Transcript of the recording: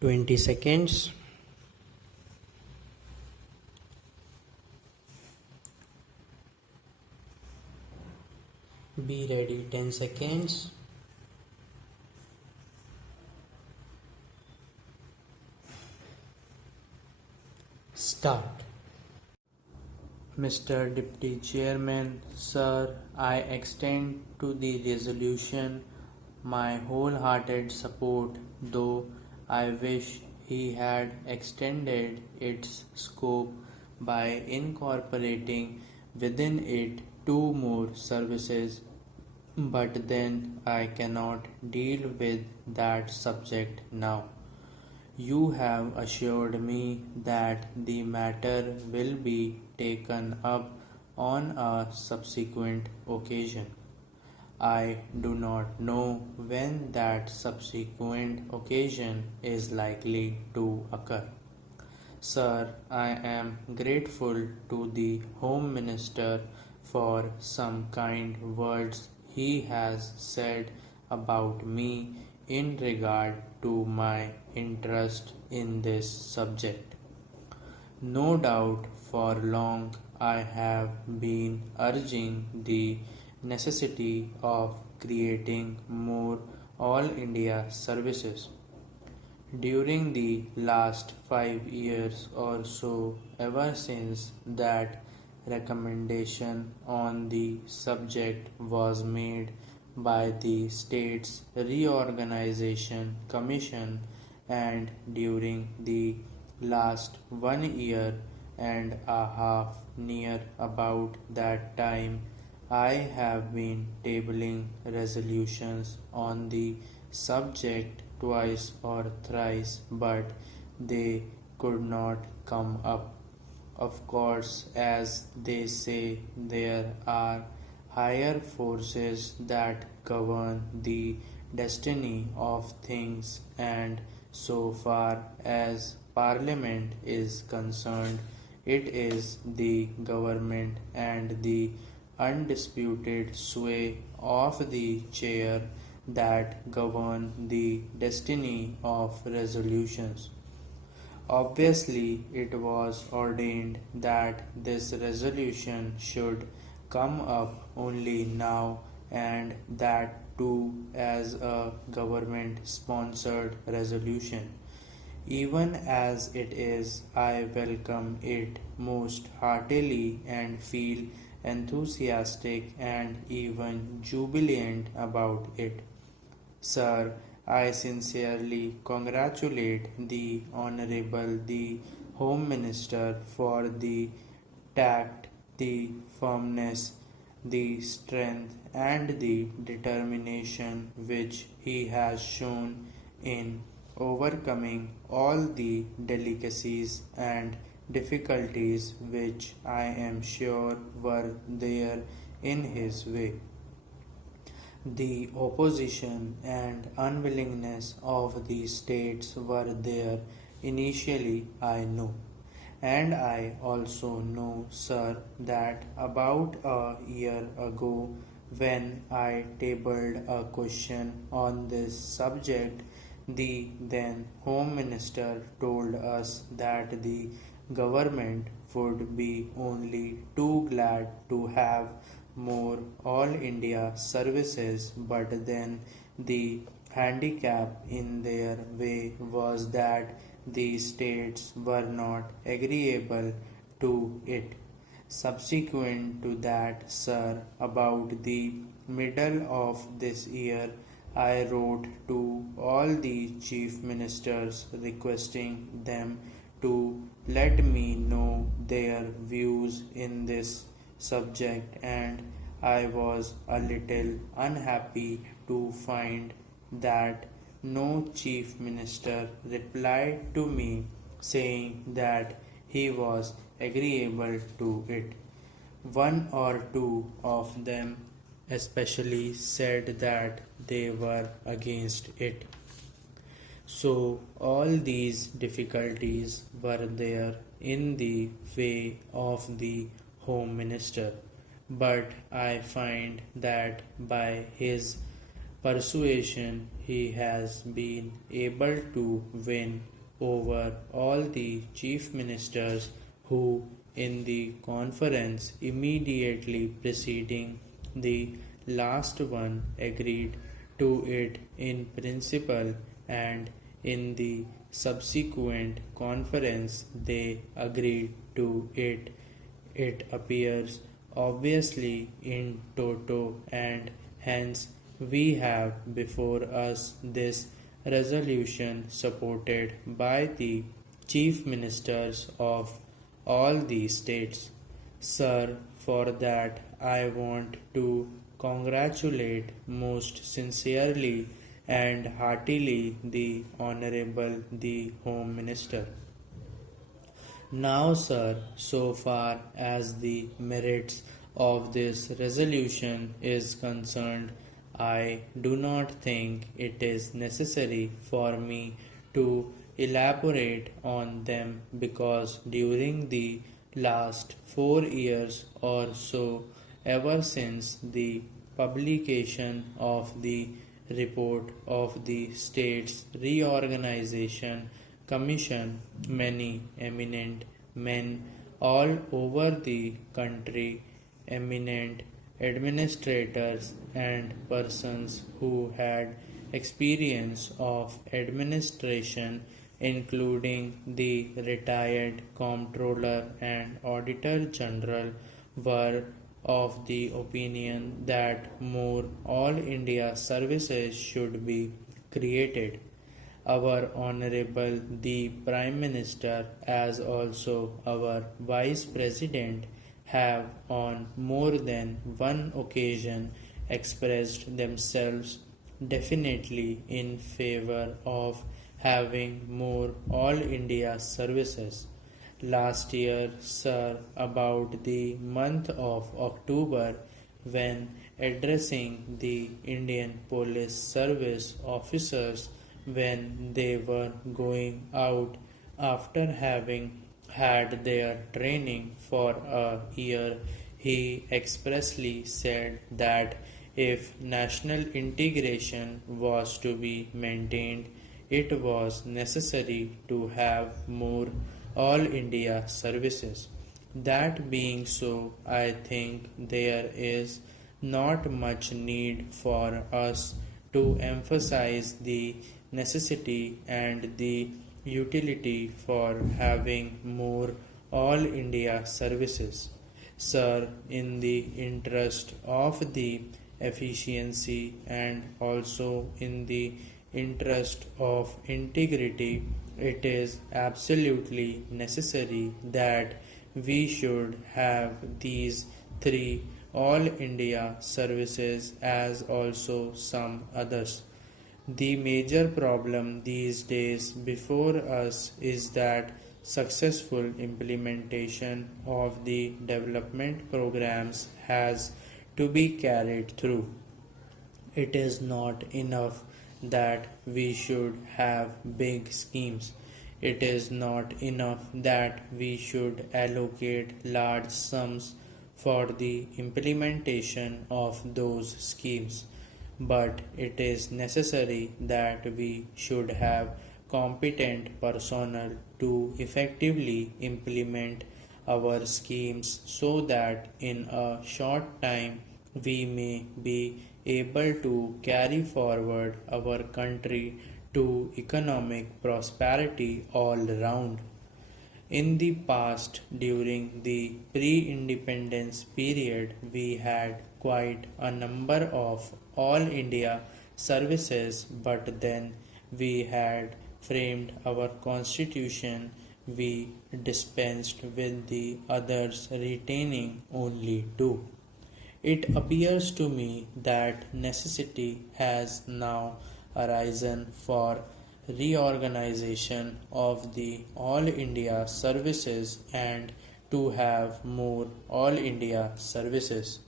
20 seconds. Be ready. 10 seconds. Start. Mr. Deputy Chairman, Sir, I extend to the resolution my wholehearted support, though I wish he had extended its scope by incorporating within it two more services. But then I cannot deal with that subject now. You have assured me that the matter will be taken up on a subsequent occasion. I do not know when that subsequent occasion is likely to occur. Sir, I am grateful to the Home Minister for some kind words he has said about me in regard to my interest in this subject. No doubt for long I have been urging the necessity of creating more All India services. During the last 5 years or so, ever since that recommendation on the subject was made by the States Reorganization Commission, and during the last 1 year and a half, near about that time, I have been tabling resolutions on the subject twice or thrice, but they could not come up. Of course, as they say, there are higher forces that govern the destiny of things, and so far as Parliament is concerned, it is the government and the undisputed sway of the chair that govern the destiny of resolutions. Obviously, it was ordained that this resolution should come up only now, and that too as a government sponsored resolution. Even as it is, I welcome it most heartily and feel enthusiastic and even jubilant about it. Sir, I sincerely congratulate the Honorable the Home Minister for the tact, the firmness, the strength, and the determination which he has shown in overcoming all the delicacies and difficulties which I am sure were there in his way. The opposition and unwillingness of the states were there initially, I know. And I also know, sir, that about a year ago, when I tabled a question on this subject, the then Home Minister told us that the government would be only too glad to have more All India services, but then the handicap in their way was that the states were not agreeable to it. Subsequent to that, sir, about the middle of this year, I wrote to all the chief ministers requesting them to let me know their views in this subject, and I was a little unhappy to find that no chief minister replied to me saying that he was agreeable to it. One or two of them especially said that they were against it. So all these difficulties were there in the way of the Home Minister, but I find that by his persuasion he has been able to win over all the chief ministers who, in the conference immediately preceding the last one, agreed to it in principle, and in the subsequent conference they agreed to it. It appears obviously in toto, and hence we have before us this resolution supported by the chief ministers of all the states. Sir, for that I want to congratulate most sincerely and heartily the Honorable the Home Minister. Now, sir, so far as the merits of this resolution is concerned, I do not think it is necessary for me to elaborate on them, because during the last 4 years or so, ever since the publication of the report of the States Reorganization Commission, many eminent men all over the country, eminent administrators and persons who had experience of administration, including the retired Comptroller and Auditor General, were of the opinion that more All India services should be created. Our Honorable the Prime Minister, as also our Vice President, have on more than one occasion expressed themselves definitely in favor of having more All India services. Last year, sir, about the month of October, when addressing the Indian Police Service officers when they were going out after having had their training for a year, he expressly said that if national integration was to be maintained, it was necessary to have more All India services. That being so, I think there is not much need for us to emphasize the necessity and the utility for having more All India services. Sir, in the interest of the efficiency and also in the interest of integrity, it is absolutely necessary that we should have these three All India services as also some others. The major problem these days before us is that successful implementation of the development programs has to be carried through. It is not enough that we should have big schemes. It is not enough that we should allocate large sums for the implementation of those schemes, but it is necessary that we should have competent personnel to effectively implement our schemes, so that in a short time we may be able to carry forward our country to economic prosperity all round. In the past, during the pre-independence period, we had quite a number of All India services, but then we had framed our constitution, we dispensed with the others, retaining only two. It appears to me that necessity has now arisen for reorganization of the All India services and to have more All India services.